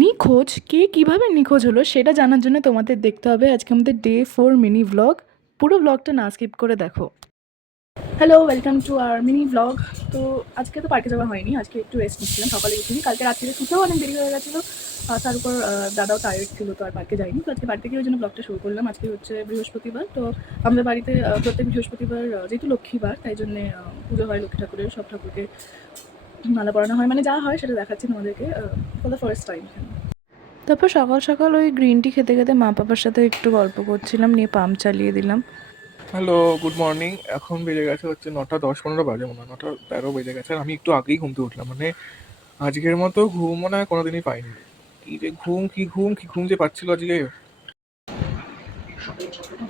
নিখোঁজ কে কীভাবে নিখোঁজ হলো সেটা জানার জন্য তোমাদের দেখতে হবে আজকে আমাদের ডে 4 মিনি ভ্লগ। পুরো ভ্লগটা না স্কিপ করে দেখো। Hello, welcome to our mini vlog. তো আজকে তো পার্কে যাওয়া হয়নি, আজকে একটু রেস্ট নিচ্ছিলাম, সকালে উঠিনি, কালকে রাত্রিরে শুতেও অনেক দেরি হয়ে গেছিলো। তার উপর দাদাও টায়ার্ড ছিল, তো আর পার্কে যাইনি। তো আজকে পার্কে গিয়ে ওই জন্য ব্লগটা শুরু করলাম। আজকে হচ্ছে বৃহস্পতিবার, তো আমাদের বাড়িতে প্রত্যেক বৃহস্পতিবার যেহেতু লক্ষ্মীবার, তাই জন্যে পুজো হয় লক্ষ্মী ঠাকুরের। সব ঠাকুরকে মালা পরানো হয়, মানে যা হয় সেটা দেখাচ্ছি তোমাদেরকে ফর দ্য ফার্স্ট টাইম। তারপর সকাল সকাল ওই গ্রিন টি খেতে খেতে মা পাপার সাথে একটু গল্প করছিলাম, নিয়ে পাম্প চালিয়ে দিলাম। Hello, good morning. এখন বেজে গেছে হচ্ছে 9:10-15 বাজে, মনে হয় 9:13 বেজে গেছে। আর আমি একটু আগেই ঘুম থেকে উঠলাম, মানে আজকের মতো ঘুম মনে হয় কোনোদিনই পাইনি। কি যে ঘুম যে পাচ্ছিল আজকে।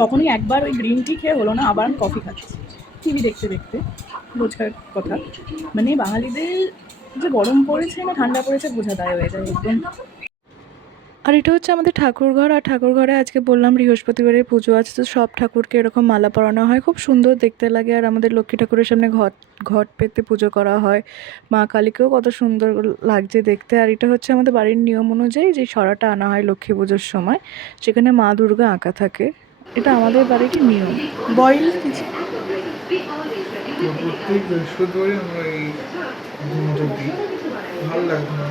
তখনই একবার ওই গ্রিন টি খেয়ে হলো না, আবার আমি কফি খাচ্ছি টিভি দেখতে দেখতে। রোজকার কথা, মানে বাঙালিদের যে গরম পড়েছে না ঠান্ডা পড়েছে বোঝা দায় হয়ে যায় একদম। আর এটা হচ্ছে আমাদের ঠাকুরঘর, আর ঠাকুরঘরে আজকে বললাম বৃহস্পতিবারের পুজো আছে, তো সব ঠাকুরকে এরকম মালা পরানো হয়, খুব সুন্দর দেখতে লাগে। আর আমাদের লক্ষ্মী ঠাকুরের সামনে ঘট পেতে পুজো করা হয়। মা কালীকেও কত সুন্দর লাগছে দেখতে। আর এটা হচ্ছে আমাদের বাড়ির নিয়ম অনুযায়ী যে সরাটা আনা হয় লক্ষ্মী পুজোর সময়, সেখানে মা দুর্গা আঁকা থাকে। এটা আমাদের বাড়িরই নিয়ম। বয়েল কিছু প্রত্যেক বৃহস্পতিবারই আমরা এই ঘুমটা দিই। ভালো লাগে না,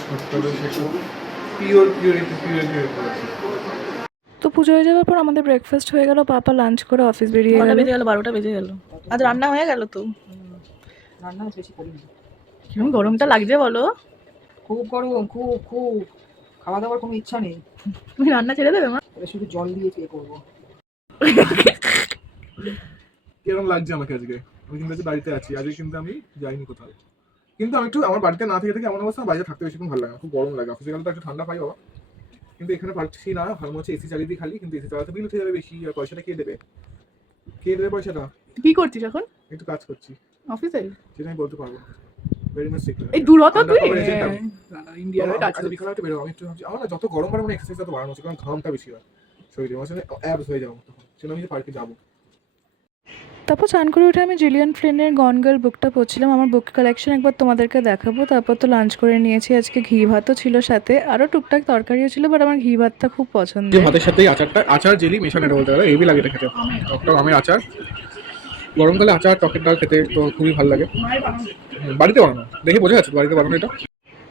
সকালে সেটা পিওর তো পুজো হয়ে যাওয়ার পর আমাদের ব্রেকফাস্ট হয়ে গেল, পাপা লাঞ্চ করে অফিস বেরিয়ে গেল। বেজে গেল 12টা বেজে গেল। আজ রান্না হয়ে গেল তো? রান্না আজ বেশি করিনি। কিরকম গরমটা লাগছে বলো? খুব গরম, খুব খুব খাওয়া দাওয়ার কোনো ইচ্ছা নেই। তুমি রান্না ছেড়ে দেবে মা? এবার শুধু জল দিয়ে চেয়ে করবো। কিরকম লাগছে আমাকে আজকে। আমি কিন্তু আজকে বাড়িতে আছি, আজকে কিন্তু আমি যাইনি কোথাও। কিন্তু আমি একটু আমার বাড়িতে না থেকে এমন অবস্থা, বাইরে থাকতে বেশিক্ষণ ভালো লাগে না, খুব গরম লাগে। অফিসে গেলে তো একটু ঠান্ডা পাই বাবা, কিন্তু এখানে পারছি না। ভালো হচ্ছে এসি চালিয়ে দিই খালি, কিন্তু এসি চালাতে বিল উঠে যাবে বেশি। আর পয়সাটা কে দেবে পয়সাটা? কি করছিস এখন? একটু কাজ করছি অফিসে? যেটা আমি বলতে পারবো না। Very much secret. এই দূর হতো তুই ইন্ডিয়ার বাবা, কাজ। আচ্ছা বিকালে একটু বেরো। আমি একটু ভাবছি আমার না যত গরম বাড়ে মানে এক্সারসাইজ তত বাড়ানো হচ্ছে, কারণ ঘামটা বেশি হয় শরীরে, আমার সঙ্গে অ্যাবস হয়ে যাবো তখন। সেজন্য আমি পার্কে যাবো। তারপর চান করে উঠে আমি জিলিয়ান ফ্লিনের গন গার্ল বুকটা পড়ছিলাম। আমার বুক কালেকশন একবার তোমাদেরকে দেখাবো। তারপর তো লাঞ্চ করে নিয়েছি, আজকে ঘি ভাতও ছিল, সাথে আরও টুকটাক তরকারিও ছিল, বাট আমার ঘি ভাতটা খুব পছন্দ। ভাতের সাথে আচার জেলি মেশানো, এটা বলতে গেলে হেভি লাগে এটা খেতে। টক আমের আচার, গরমকালে আচার টকের ডাল খেতে তো খুবই ভালো লাগে। বাড়িতে বানানো দেখে বোঝা যাচ্ছে বাড়িতে বানানো এটা।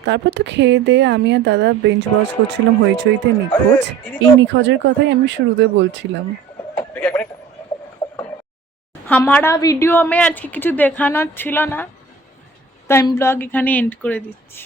তারপর তো খেয়ে দিয়ে আমি আর দাদা বেঞ্চ বস করছিলাম হইচইতে নিখোঁজ। এই নিখোঁজের কথাই আমি শুরুতে বলছিলাম। हमारा वीडियो में आज কিছু দেখানোর ছিল না, তাই আমি ব্লগ এখানে এন্ড করে দিচ্ছি।